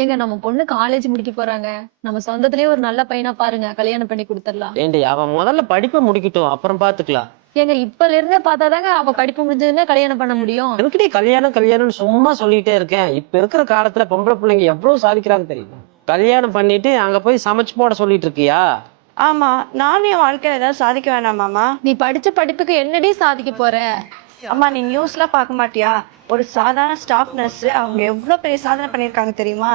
ஏங்க நம்ம பொண்ணு காலேஜ் முடிக்க போறாங்க. நம்ம சொந்தத்திலேயே ஒரு நல்ல பையனா பாருங்க. கல்யாணம் பண்ணி குடுத்துடலாம். ஏண்டி அவன் முதல்ல படிப்பை முடிக்கட்டும், அப்புறம் பாத்துக்கலாம். ஏங்க இப்பல இருந்தே பார்த்தாதாங்க அவ படிப்பு முடிஞ்சதுமே கல்யாணம் பண்ண முடியும். எதுக்குடி கல்யாணம் கல்யாணம்னு சும்மா சொல்லிட்டே இருக்கேன்? இப்ப இருக்கிற காலத்துல பொம்பளை பிள்ளைங்க எவ்வளவு சாதிக்கிறாங்க தெரியுமா? கல்யாணம் பண்ணிட்டு அங்க போய் சமைச்சு போட சொல்லிட்டு இருக்கியா? ஆமா, நானும் என் வாழ்க்கையில ஏதாவது சாதிக்க வேணாமாமா? நீ படிச்ச படிப்புக்கு என்னடி சாதிக்க போற? அம்மா, நீ நியூஸ்லாம் பார்க்க மாட்டியா? ஒரு சாதாரண ஸ்டாஃப் நர்ஸ் அவங்க எவ்வளவு பெரிய சாதனை பண்ணியிருக்காங்க தெரியுமா?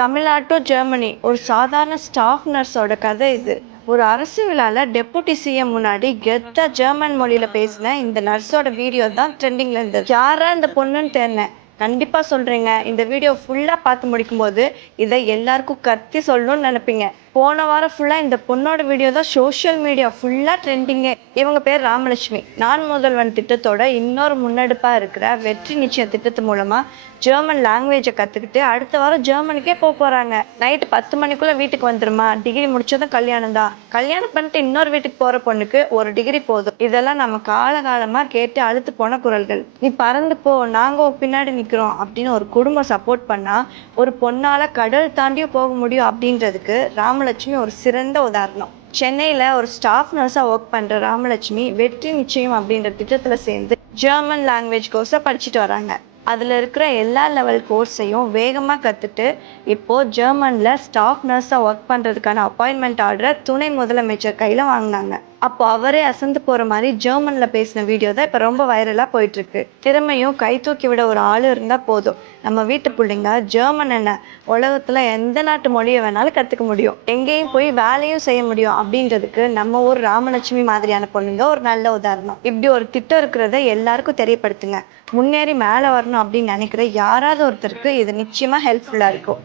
தமிழ்நாடு to ஜெர்மனி ஒரு சாதாரண ஸ்டாஃப் நர்ஸோட கதை இது. ஒரு அரசு விழால டெபுட்டி சிஎம் முன்னாடி கெத்தா ஜெர்மன் மொழியில பேசின இந்த நர்ஸோட வீடியோ தான் ட்ரெண்டிங்ல இருந்தது. யாரா இந்த பொண்ணுன்னு தெரியல. கண்டிப்பா சொல்றேங்க, இந்த வீடியோ ஃபுல்லா பார்த்து முடிக்கும் போது இதை எல்லாருக்கும் கத்தி சொல்லணும்னு நினைப்பீங்க. போன வாரம் ஃபுல்லா இந்த பொண்ணோட வீடியோ தான் சோஷியல் மீடியா ஃபுல்லா ட்ரெண்டிங்கே. இவங்க பேர் ராமலட்சுமி. நான் முதல்வன் திட்டத்தோட இன்னொரு முன்னெடுப்பா இருக்கிற வெற்றி நிச்சயம் திட்டத்து மூலமா ஜெர்மன் லாங்குவேஜை கத்துக்கிட்டு அடுத்த வாரம் ஜெர்மனிக்கே போறாங்க. நைட்டு 10 மணிக்குள்ள வீட்டுக்கு வந்துருமா, டிகிரி முடிச்சதும் கல்யாணம் தான். கல்யாணம் பண்ணிட்டு இன்னொரு வீட்டுக்கு போற பொண்ணுக்கு ஒரு டிகிரி போதும். இதெல்லாம் நம்ம காலகாலமா கேட்டு அழுத்து போன குரல்கள். நீ பறந்து போ, நாங்க உன் பின்னாடி நிக்கிறோம் அப்படின்னு ஒரு குடும்பம் சப்போர்ட் பண்ணா ஒரு பொண்ணால கடல் தாண்டியும் போக முடியும் அப்படின்றதுக்கு ராமலட்சுமி ஒரு சிறந்த உதாரணம். சென்னையில ஒரு ஸ்டாஃப் நர்ஸா ஒர்க் பண்ற ராமலட்சுமி வெற்றி நிச்சயம் அப்படின்ற திட்டத்துல சேர்ந்து ஜெர்மன் லாங்குவேஜ் கோர்ஸை படிச்சுட்டு வராங்க. அதுல இருக்கிற எல்லா லெவல் கோர்ஸையும் வேகமா கத்துட்டு இப்போ ஜெர்மன்ல ஸ்டாஃப் நர்ஸா ஒர்க் பண்றதுக்கான அப்பாயின்மெண்ட் ஆர்டரை துணை முதலமைச்சர் கையில வாங்கினாங்க. அப்போ அவரே அசந்து போற மாதிரி ஜெர்மன்ல பேசின வீடியோ தான் இப்ப ரொம்ப வைரலா போயிட்டு இருக்கு. திறமையும் கை தூக்கி விட ஒரு ஆளு இருந்தா போதும், நம்ம வீட்டு பிள்ளைங்க ஜெர்மன் என்ன உலகத்துல எந்த நாட்டு மொழியை வேணாலும் கத்துக்க முடியும், எங்கேயும் போய் வேலையும் செய்ய முடியும் அப்படின்றதுக்கு நம்ம ஊர் ராமலட்சுமி மாதிரியான பொண்ணுங்க ஒரு நல்ல உதாரணம். இப்படி ஒரு திட்டம் இருக்கிறத எல்லாருக்கும் தெரியப்படுத்துங்க. முன்னேறி மேல வரணும் அப்படின்னு நினைக்கிற யாராவது ஒருத்தருக்கு இது நிச்சயமா ஹெல்ப்ஃபுல்லா இருக்கும்.